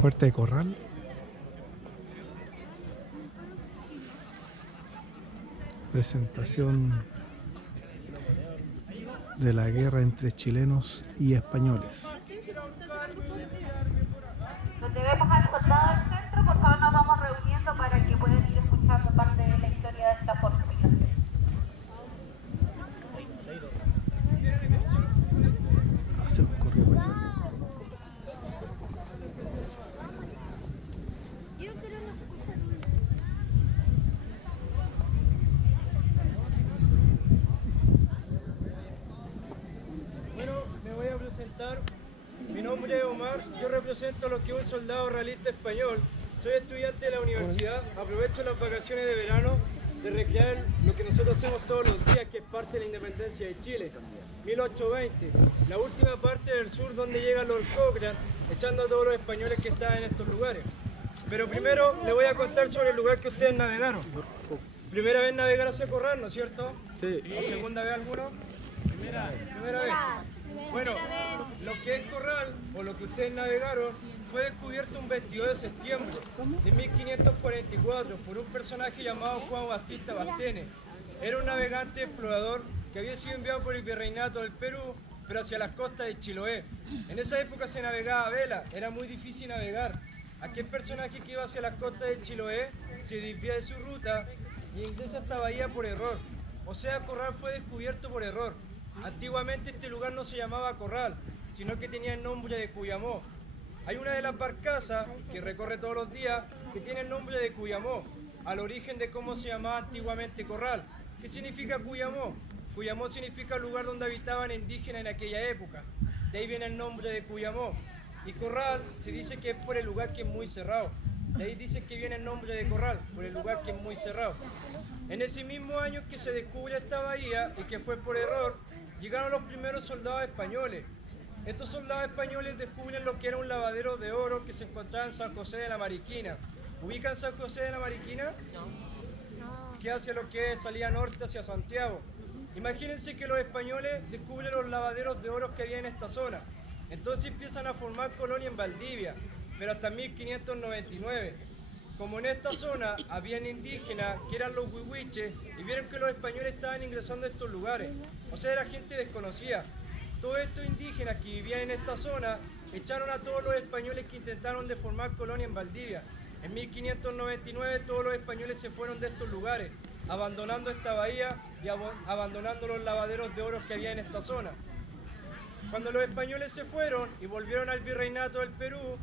Fuerte de Corral. Presentación de la guerra entre chilenos y españoles. Donde vemos al soldado del centro, por favor nos vamos reuniendo para que puedan ir escuchando parte de la historia de esta fortificación. Se nos corrió por allá. Bueno, me voy a presentar. Mi nombre es Omar, yo represento lo que es un soldado realista español. Soy estudiante de la universidad, aprovecho las vacaciones de verano de recrear lo que nosotros hacemos todos los días, que es parte de la independencia de Chile. 1820, la última parte del sur donde llega Lord Cochrane, echando a todos los españoles que estaban en estos lugares. Pero primero le voy a contar sobre el lugar que ustedes navegaron. Primera vez navegar hacia Corral, ¿no es cierto? Sí. ¿O segunda vez alguno? Primera vez. Bueno, lo que es Corral, o lo que ustedes navegaron, fue descubierto un 22 de septiembre de 1544 por un personaje llamado Juan Bautista Bastenes. Era un navegante explorador que había sido enviado por el virreinato del Perú, pero hacia las costas de Chiloé. En esa época se navegaba a vela, era muy difícil navegar. Aquel personaje que iba hacia las costas de Chiloé se desvía de su ruta y ingresa a esta bahía por error. O sea, Corral fue descubierto por error. Antiguamente este lugar no se llamaba Corral, sino que tenía el nombre de Cuyamó. Hay una de las barcazas que recorre todos los días que tiene el nombre de Cuyamó, al origen de cómo se llamaba antiguamente Corral. ¿Qué significa Cuyamó? Cuyamó significa lugar donde habitaban indígenas en aquella época. De ahí viene el nombre de Cuyamó. Y Corral se dice que es por el lugar que es muy cerrado. De ahí dicen que viene el nombre de Corral, por el lugar que es muy cerrado. En ese mismo año que se descubre esta bahía y que fue por error, llegaron los primeros soldados españoles. Estos soldados españoles descubren lo que era un lavadero de oro que se encontraba en San José de la Mariquina. ¿Ubican San José de la Mariquina? Que hacia lo que es salida norte hacia Santiago. Imagínense que los españoles descubren los lavaderos de oro que había en esta zona. Entonces empiezan a formar colonia en Valdivia, pero hasta 1599. Como en esta zona habían indígenas que eran los huihuiches y vieron que los españoles estaban ingresando a estos lugares, o sea, era gente desconocida. Todos estos indígenas que vivían en esta zona echaron a todos los españoles que intentaron de formar colonia en Valdivia. En 1599 todos los españoles se fueron de estos lugares, abandonando esta bahía y abandonando los lavaderos de oro que había en esta zona. Cuando los españoles se fueron y volvieron al virreinato del Perú,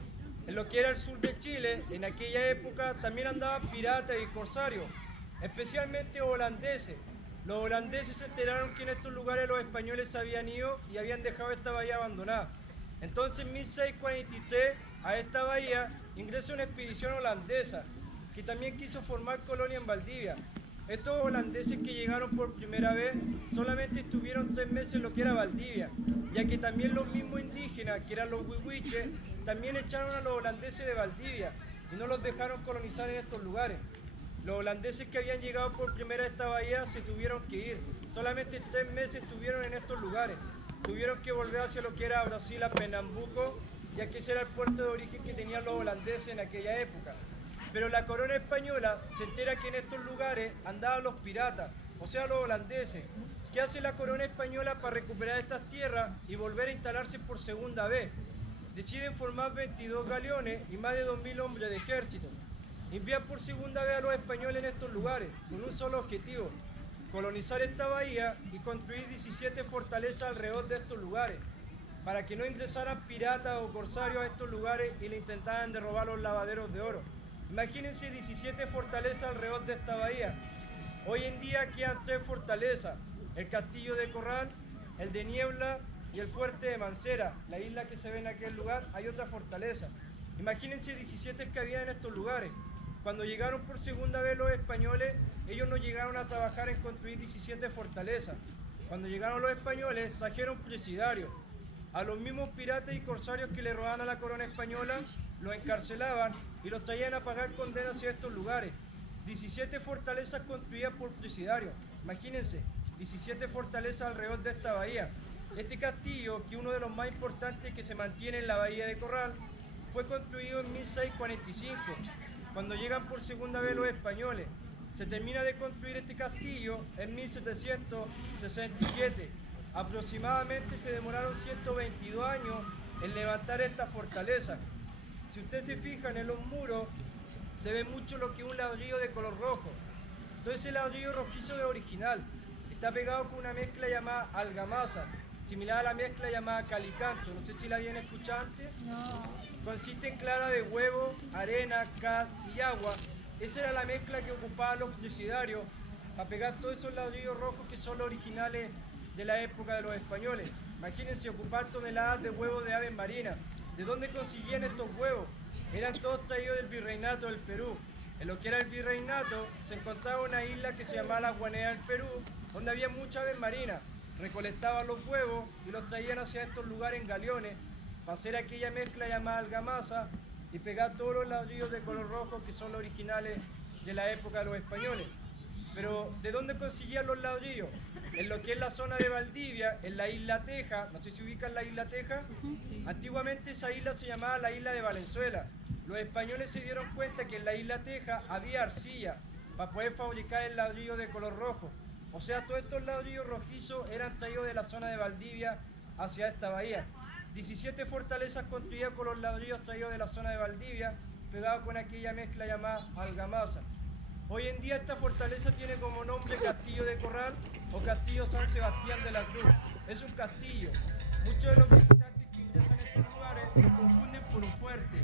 en lo que era el sur de Chile, en aquella época también andaban piratas y corsarios, especialmente holandeses. Los holandeses se enteraron que en estos lugares los españoles se habían ido y habían dejado esta bahía abandonada. Entonces en 1643 a esta bahía ingresa una expedición holandesa que también quiso formar colonia en Valdivia. Estos holandeses que llegaron por primera vez solamente estuvieron 3 meses en lo que era Valdivia, ya que también los mismos indígenas, que eran los huihuiches, también echaron a los holandeses de Valdivia y no los dejaron colonizar en estos lugares. Los holandeses que habían llegado por primera vez a esta bahía se tuvieron que ir. Solamente 3 meses estuvieron en estos lugares. Tuvieron que volver hacia lo que era Brasil, a Pernambuco, ya que ese era el puerto de origen que tenían los holandeses en aquella época. Pero la corona española se entera que en estos lugares andaban los piratas, o sea, los holandeses. ¿Qué hace la corona española para recuperar estas tierras y volver a instalarse por segunda vez? Deciden formar 22 galeones y más de 2000 hombres de ejército. Envían por segunda vez a los españoles en estos lugares, con un solo objetivo: colonizar esta bahía y construir 17 fortalezas alrededor de estos lugares, para que no ingresaran piratas o corsarios a estos lugares y le intentaran derrobar los lavaderos de oro. Imagínense 17 fortalezas alrededor de esta bahía. Hoy en día quedan 3 fortalezas: el castillo de Corral, el de Niebla y el fuerte de Mancera, la isla que se ve en aquel lugar. Hay otra fortaleza. Imagínense 17 que había en estos lugares. Cuando llegaron por segunda vez los españoles, ellos no llegaron a trabajar en construir 17 fortalezas. Cuando llegaron los españoles, trajeron presidarios. A los mismos piratas y corsarios que le robaban a la corona española, los encarcelaban y los traían a pagar condenas hacia estos lugares. 17 fortalezas construidas por presidarios. Imagínense, 17 fortalezas alrededor de esta bahía. Este castillo, que es uno de los más importantes que se mantiene en la bahía de Corral, fue construido en 1645, cuando llegan por segunda vez los españoles. Se termina de construir este castillo en 1767. Aproximadamente se demoraron 122 años en levantar esta fortaleza. Si ustedes se fijan en los muros, se ve mucho lo que es un ladrillo de color rojo. Todo ese ladrillo rojizo es original. Está pegado con una mezcla llamada argamasa, similar a la mezcla llamada calicanto. No sé si la habían escuchado antes. No. Consiste en clara de huevo, arena, cal y agua. Esa era la mezcla que ocupaban los presidiarios para pegar todos esos ladrillos rojos que son los originales de la época de los españoles. Imagínense ocupar toneladas de huevos de aves marinas. ¿De dónde conseguían estos huevos? Eran todos traídos del virreinato del Perú. En lo que era el virreinato se encontraba una isla que se llamaba la Guanea del Perú, donde había muchas aves marinas. Recolectaban los huevos y los traían hacia estos lugares en galeones para hacer aquella mezcla llamada argamasa y pegar todos los ladrillos de color rojo que son los originales de la época de los españoles. Pero ¿de dónde consiguían los ladrillos? En lo que es la zona de Valdivia, en la isla Teja, no sé si ubican la isla Teja. Antiguamente esa isla se llamaba la isla de Valenzuela. Los españoles se dieron cuenta que en la isla Teja había arcilla para poder fabricar el ladrillo de color rojo. O sea, todos estos ladrillos rojizos eran traídos de la zona de Valdivia hacia esta bahía. 17 fortalezas construidas con los ladrillos traídos de la zona de Valdivia, pegados con aquella mezcla llamada argamasa. Hoy en día esta fortaleza tiene como nombre Castillo de Corral o Castillo San Sebastián de la Cruz. Es un castillo. Muchos de los visitantes que ingresan a estos lugares lo confunden por un fuerte,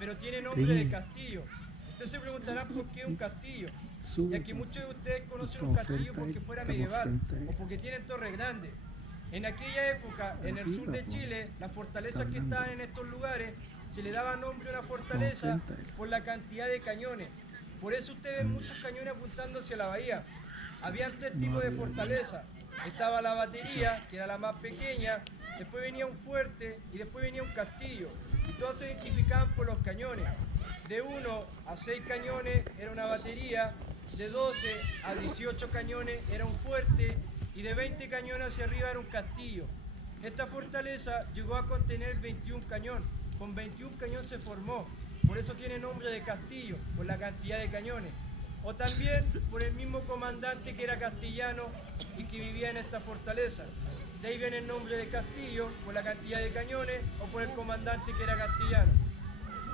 pero tiene nombre de castillo. Ustedes se preguntarán por qué un castillo. Y aquí muchos de ustedes conocen un castillo porque fuera medieval o porque tienen torres grandes. En aquella época, en el sur de Chile, las fortalezas que estaban en estos lugares se le daba nombre a una fortaleza por la cantidad de cañones. Por eso ustedes ven muchos cañones apuntando hacia la bahía. Habían tres tipos de fortaleza. Estaba la batería, que era la más pequeña, después venía un fuerte y después venía un castillo. Y todas se identificaban por los cañones. De 1 a 6 cañones era una batería, de 12 a 18 cañones era un fuerte y de 20 cañones hacia arriba era un castillo. Esta fortaleza llegó a contener 21 cañones. Con 21 cañones se formó. Por eso tiene nombre de castillo, por la cantidad de cañones. O también por el mismo comandante que era castellano y que vivía en esta fortaleza. De ahí viene el nombre de castillo, por la cantidad de cañones, o por el comandante que era castellano.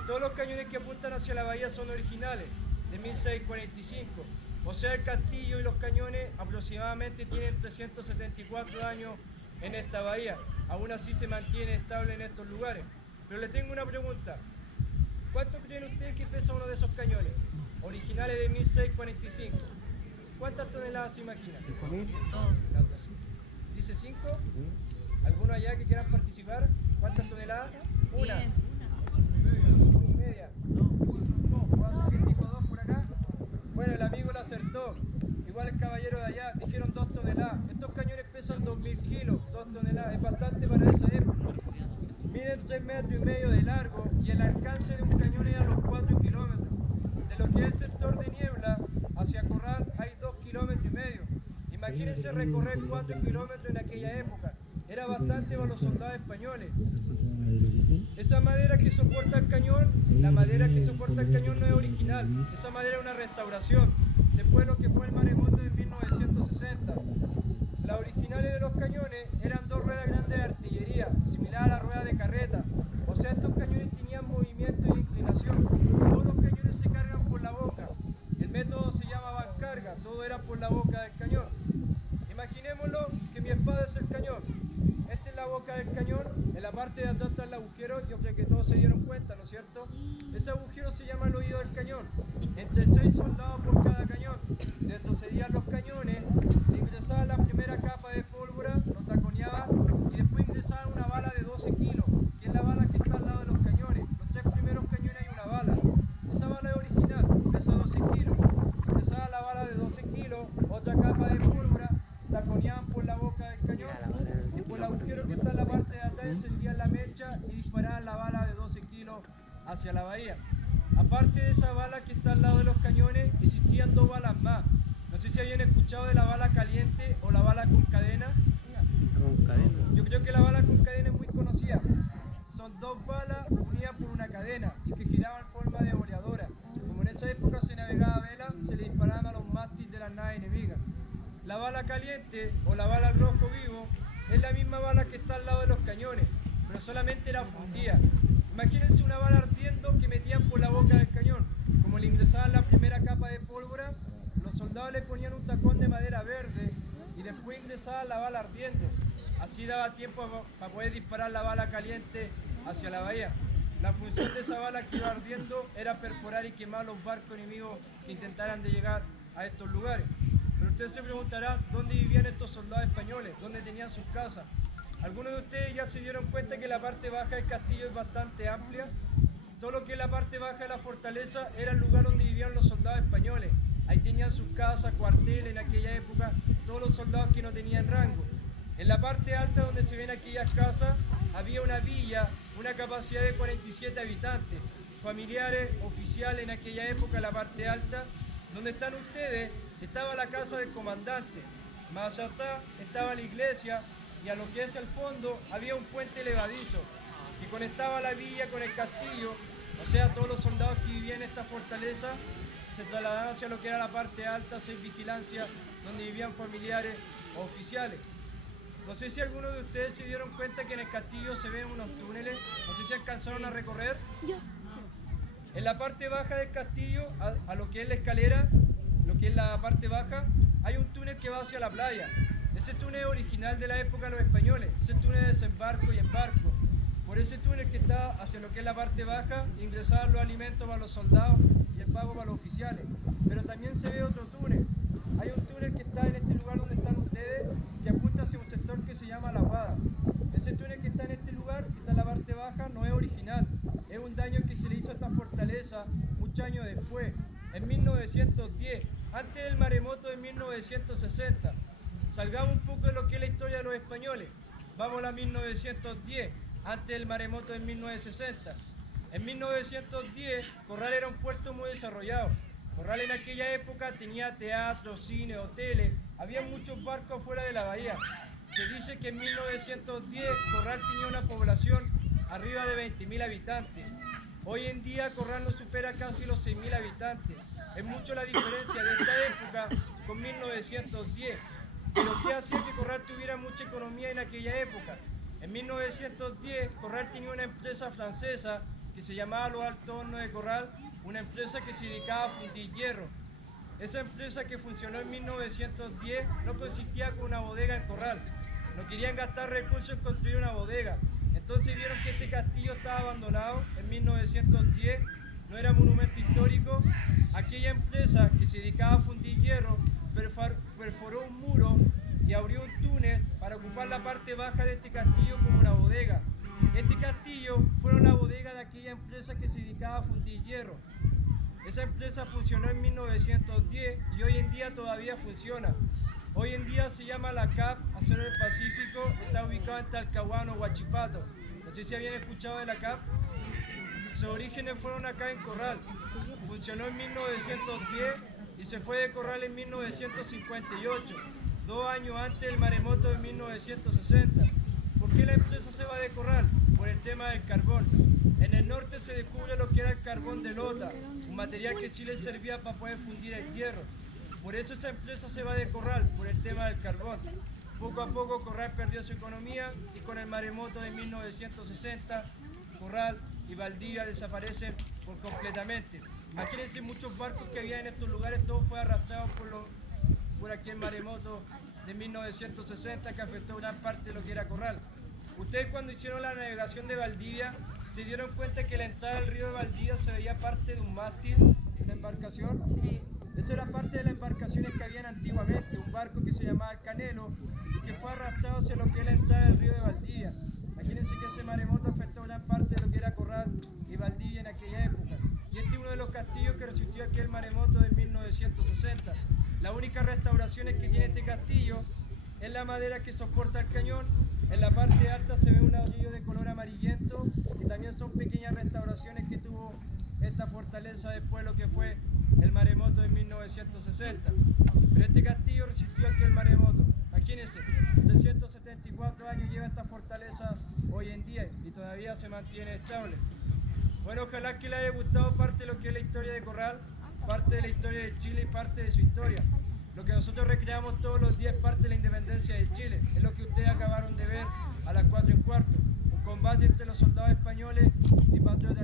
Todos los cañones que apuntan hacia la bahía son originales, de 1645. O sea, el castillo y los cañones aproximadamente tienen 374 años en esta bahía. Aún así se mantiene estable en estos lugares. Pero le tengo una pregunta. ¿Cuánto creen ustedes que pesa uno de esos cañones? Originales de 1645. ¿Cuántas toneladas se imaginan? 5.000. ¿Dice 5? ¿Alguno allá que quieran participar? ¿Cuántas toneladas? Una. 1,5. ¿Cuántos que dijo 2 por acá? Bueno, el amigo lo acertó. Igual el caballero de allá, dijeron 2 toneladas. Estos cañones pesan 2.000 kilos, 2 toneladas. Es bastante para esa época. Miden 3,5 metros de largo y el alcance de un cañón es a los 4 kilómetros. De lo que es el sector de Niebla hacia Corral hay 2,5 kilómetros. Imagínense recorrer 4 kilómetros en aquella época. Era bastante para los soldados españoles. Esa madera que soporta el cañón, la madera que soporta el cañón no es original. Esa madera es una restauración. Después de lo que fue el maremoto de 1960. Las originales de los cañones eran 2 ruedas grandes de artillería, similar a la rueda de carreta. O sea, estos cañones tenían movimiento y inclinación. Todos los cañones se cargan por la boca. El método se llama bancarga, todo era por la boca del cañón. Imaginémoslo que mi espada es el cañón. Esta es la boca del cañón, en la parte de atrás está el agujero, yo creo que todos se dieron cuenta, ¿no es cierto? Ese agujero se llama el oído del cañón. Entre 6 soldados por cada cañón. Retrocedían los cañones, ingresaban la primera capa de pólvora, lo taconeaban y después ingresaban una bala de 12 kilos, que es la bala que está al lado de los cañones. Los 3 primeros cañones hay una bala. Esa bala es original, pesa 12 kilos. Ingresaba la bala de 12 kilos, otra capa de pólvora, taconeaban por la boca del cañón y por el agujero que está en la parte de atrás encendían la mecha y disparaban la bala de 12 kilos hacia la bahía. Aparte de esa bala que está al lado de los cañones, existían 2 balas más. No sé si habían escuchado de la bala caliente o la bala con cadena. Yo creo que la bala con cadena es muy conocida. Son 2 balas unidas por una cadena. caliente o la bala al rojo vivo es la misma bala que está al lado de los cañones, pero solamente era fundida. Imagínense una bala ardiendo que metían por la boca del cañón. Como le ingresaban la primera capa de pólvora, los soldados le ponían un tacón de madera verde y después ingresaban la bala ardiendo. Así daba tiempo para poder disparar la bala caliente hacia la bahía. La función de esa bala que iba ardiendo era perforar y quemar los barcos enemigos que intentaran de llegar a estos lugares. Pero usted se preguntará dónde vivían estos soldados españoles, dónde tenían sus casas. Algunos de ustedes ya se dieron cuenta que la parte baja del castillo es bastante amplia. Todo lo que es la parte baja de la fortaleza era el lugar donde vivían los soldados españoles. Ahí tenían sus casas, cuarteles en aquella época, todos los soldados que no tenían rango. En la parte alta donde se ven aquellas casas había una villa, una capacidad de 47 habitantes, familiares, oficiales en aquella época, la parte alta. Donde están ustedes estaba la casa del comandante, más atrás estaba la iglesia y a lo que es el fondo había un puente levadizo que conectaba la villa con el castillo, o sea, todos los soldados que vivían en esta fortaleza se trasladaban hacia lo que era la parte alta, hacer vigilancia, donde vivían familiares o oficiales. No sé si algunos de ustedes se dieron cuenta que en el castillo se ven unos túneles, no sé si alcanzaron a recorrer. En la parte baja del castillo, a lo que es la escalera, lo que es la parte baja, hay un túnel que va hacia la playa. Ese túnel es original de la época de los españoles, ese túnel de desembarco y embarco. Por ese túnel que está hacia lo que es la parte baja, ingresaban los alimentos para los soldados y el pago para los oficiales. Pero también se ve otro túnel. Hay un túnel que está en este lugar donde están ustedes, que apunta hacia un sector que se llama La Guada. Ese túnel que está en este lugar, que está en la parte baja, no es original. Es un daño que se le hizo a esta fortaleza muchos años después, en 1910, antes del maremoto de 1960. Salgamos un poco de lo que es la historia de los españoles. Vamos a 1910, antes del maremoto de 1960. En 1910, Corral era un puerto muy desarrollado. Corral en aquella época tenía teatro, cine, hoteles, había muchos barcos fuera de la bahía. Se dice que en 1910 Corral tenía una población arriba de 20.000 habitantes. Hoy en día Corral no supera casi los 6.000 habitantes. Es mucho la diferencia de esta época con 1910. Lo que hacía que Corral tuviera mucha economía en aquella época. En 1910 Corral tenía una empresa francesa que se llamaba Los Altos Hornos de Corral, una empresa que se dedicaba a fundir hierro. Esa empresa que funcionó en 1910 no consistía con una bodega en Corral. No querían gastar recursos en construir una bodega. Entonces vieron que este castillo estaba abandonado en 1910, no era monumento histórico. Aquella empresa que se dedicaba a fundir hierro perforó un muro y abrió un túnel para ocupar la parte baja de este castillo como una bodega. Este castillo fue la bodega de aquella empresa que se dedicaba a fundir hierro. Esa empresa funcionó en 1910 y hoy en día todavía funciona. Hoy en día se llama la CAP Acero del Pacífico, está ubicada en Talcahuano, Huachipato. No sé si habían escuchado de la CAP. Sus orígenes fueron acá en Corral. Funcionó en 1910 y se fue de Corral en 1958, 2 años antes del maremoto de 1960. ¿Por qué la empresa se va de Corral? Por el tema del carbón. En el norte se descubre lo que era el carbón de lota, un material que sí le servía para poder fundir el hierro. Por eso esa empresa se va de Corral, por el tema del carbón. Poco a poco Corral perdió su economía y con el maremoto de 1960, Corral y Valdivia desaparecen completamente. Imagínense muchos barcos que había en estos lugares, todo fue arrastrado por aquel maremoto de 1960 que afectó gran parte de lo que era Corral. Ustedes cuando hicieron la navegación de Valdivia, ¿se dieron cuenta que la entrada del río de Valdivia se veía parte de un mástil, de una embarcación? Sí. Esa era parte de las embarcaciones que habían antiguamente, un barco que se llamaba el Canelo y que fue arrastrado hacia lo que es la entrada del río de Valdivia. Imagínense que ese maremoto afectó gran parte de lo que era Corral y Valdivia en aquella época. Y este es uno de los castillos que resistió aquel maremoto de 1960. Las únicas restauraciones que tiene este castillo es la madera que soporta el cañón. En la parte alta se ve un ladrillo de color amarillento y también son pequeñas restauraciones que tuvo esta fortaleza después de lo que fue el maremoto de 1960. Pero este castillo resistió aquel maremoto. Imagínense, 374 años lleva esta fortaleza hoy en día y todavía se mantiene estable. Bueno, ojalá que les haya gustado parte de lo que es la historia de Corral, parte de la historia de Chile y parte de su historia. Lo que nosotros recreamos todos los días es parte de la independencia de Chile. Es lo que ustedes acabaron de ver a las 4:15. Un combate entre los soldados españoles y patriotas